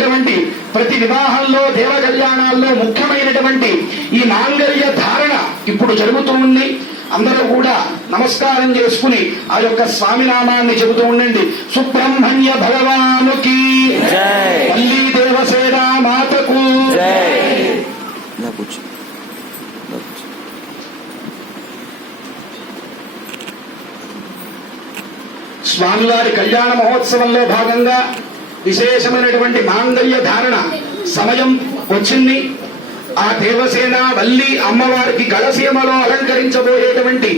జరిగేటటువంటి ప్రతి వివాహంలో దేవ కళ్యాణాల్లో ముఖ్యమైనటువంటి ఈ మాంగళ్య ధారణ ఇప్పుడు జరుగుతూ ఉంది. అందరూ కూడా నమస్కారం చేసుకుని ఆ యొక్క స్వామి నామాన్ని చెబుతూ ఉండండి. సుబ్రహ్మణ్య భగవానుకి వల్లీ దేవసేన మాతకు స్వామివారి కళ్యాణ మహోత్సవంలో భాగంగా విశేషమైనటువంటి మాంగళ్య ధారణ సమయం వచ్చింది. ఆ దేవసేన వల్లి అమ్మవారికి గళసీమలో అలంకరించబోయేటువంటి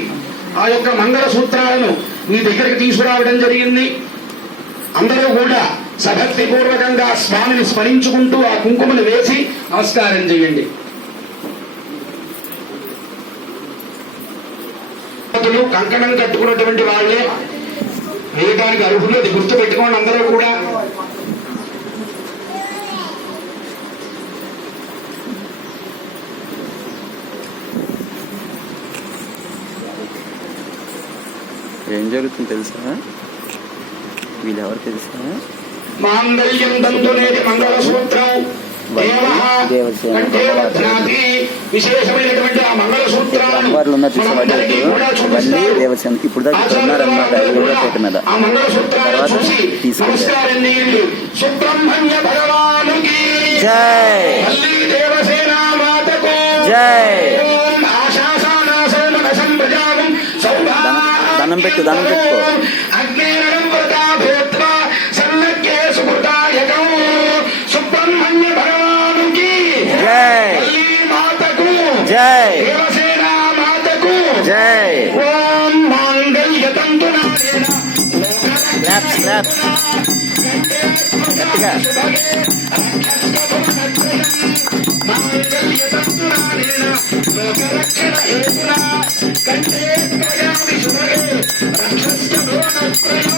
ఆ యొక్క మంగళ సూత్రాలను మీ దగ్గరికి తీసుకురావడం జరిగింది. అందరూ కూడా సభక్తి పూర్వకంగా స్వామిని స్మరించుకుంటూ ఆ కుంకుమను వేసి నమస్కారం చేయండి. కంకణం కట్టుకున్నటువంటి వాళ్లే వేయడానికి అర్హులు. అది గుర్తు పెట్టుకోండి అందరూ కూడా. ఏం జరుగుతుంది తెలుసా? వీళ్ళెవరు తెలుసా? మాంగళ్యం తంతునేది మంగళసూత్రం విశేషమైనటువంటి ఆ మంగళ సూత్రాలను ఇప్పుడు ఆ మంగళ సూత్రాలను చూసి నమస్కారం చేయండి. సుబ్రహ్మణ్య భగవానుకి వల్లీ దేవసేన మాతకు దండం పెట్టు దండం పెట్టుకో. అగ్నేరం వృతా భూత్వా సన్నక్కే సుకృతాయకం సుబ్రహ్మణ్య భగవానుకి వల్లీ మాతకు దేవసేన మాతకు ఓం మాంగళ్య తంతునా గట్టిగా మాంగళ్య తంతునా లోకరక్షణ హేతునా కంటే త్రయామి శుభగే రక్షస్య భువనత్రయో.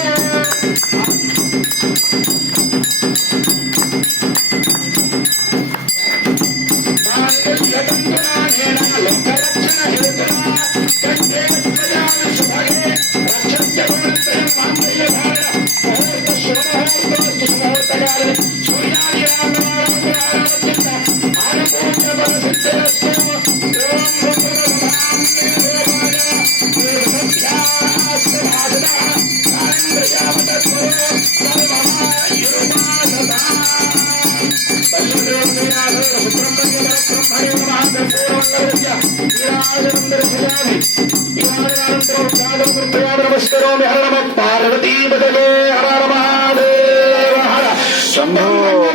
మాంగళ్య తంతునా లోకరక్షణ హేతునా కంటే త్రయామి శుభగే రక్షస్య భువనత్రయం. మాంగళ్య ధారణ ముహూర్త శుభముహూర్తోస్తు సుముహూర్తకాలే సూర్యాది రామనారాయణ ఆనపూర్ణ బల సిద్ధిరస్తు. పార్వతీ బదలే హర హర మహాదేవ హర శంభో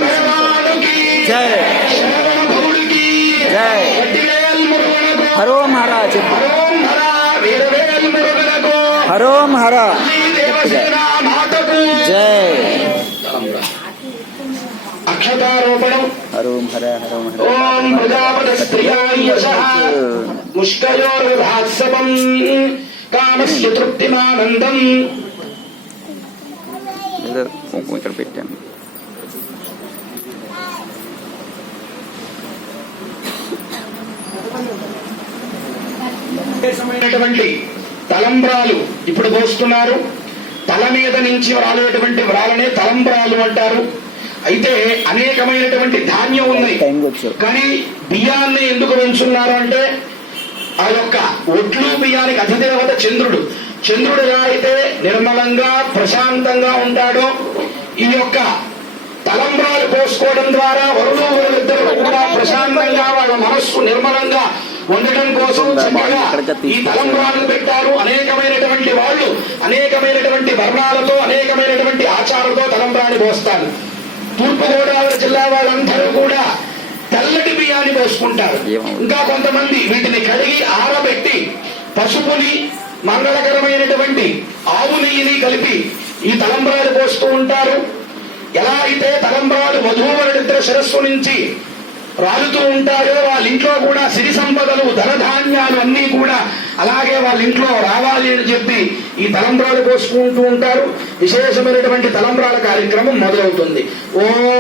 భగవానుకి జై శరణభౌడికి జై వడ్డివేల్ మురుగనకు హరోం హర చెప్పు. హరోం హర వీరవేల్ మురుగనకు హరోం హర దేవసేన మాతకు జై. అక్షతారోపణం. హరోం హర హరోం హర. ఓం ప్రజాపత స్త్రియాయశః ముష్కయోర్విభాత్సవం కామస్య తృప్తిమానందం. ఇక్కడ పెట్టాను. విశేషమైనటువంటి తలంబ్రాలు ఇప్పుడు పోస్తున్నారు. తల మీద నుంచి వ్రాలేటువంటి వ్రాలనే తలంబ్రాలు అంటారు. అయితే అనేకమైనటువంటి ధాన్యం ఉన్నాయి, కానీ బియ్యాన్ని ఎందుకు పెంచున్నారు అంటే ఆ యొక్క ఒట్లు బియ్యానికి అధిదేవత చంద్రుడు. చంద్రుడు ఎలా అయితే నిర్మలంగా ప్రశాంతంగా ఉంటాడో ఈ యొక్క తలంబ్రాలు పోసుకోవడం ద్వారా వరుడు వరులిద్దరూ కూడా ప్రశాంతంగా వాళ్ళ మనస్సు నిర్మలంగా ఉండటం కోసం చక్కగా ఈ తలంబ్రాలను పెట్టారు. అనేకమైనటువంటి వాళ్ళు అనేకమైనటువంటి వర్ణాలతో అనేకమైనటువంటి ఆచారాలతో తలంబ్రాన్ని పోస్తారు. తూర్పుగోదావరి జిల్లా వాళ్ళందరూ కూడా తెల్లటి బియ్యాన్ని పోసుకుంటారు. ఇంకా కొంతమంది వీటిని కడిగి ఆరబెట్టి పసుపుని మంగళకరమైనటువంటి ఆవు నెయ్యిని కలిపి ఈ తలంబ్రాలు పోస్తూ ఉంటారు. ఎలా అయితే తలంబ్రాలు వధూవరుడిద్దరు శిరస్సు నుంచి రాలుతూ ఉంటారో వాళ్ళ ఇంట్లో కూడా సిరి సంపదలు ధనధాన్యాలు అన్నీ కూడా అలాగే వాళ్ళ ఇంట్లో రావాలి అని చెప్పి ఈ తలంబ్రాలు పోసుకుంటూ ఉంటారు. విశేషమైనటువంటి తలంబ్రాల కార్యక్రమం మొదలవుతుంది. ఓం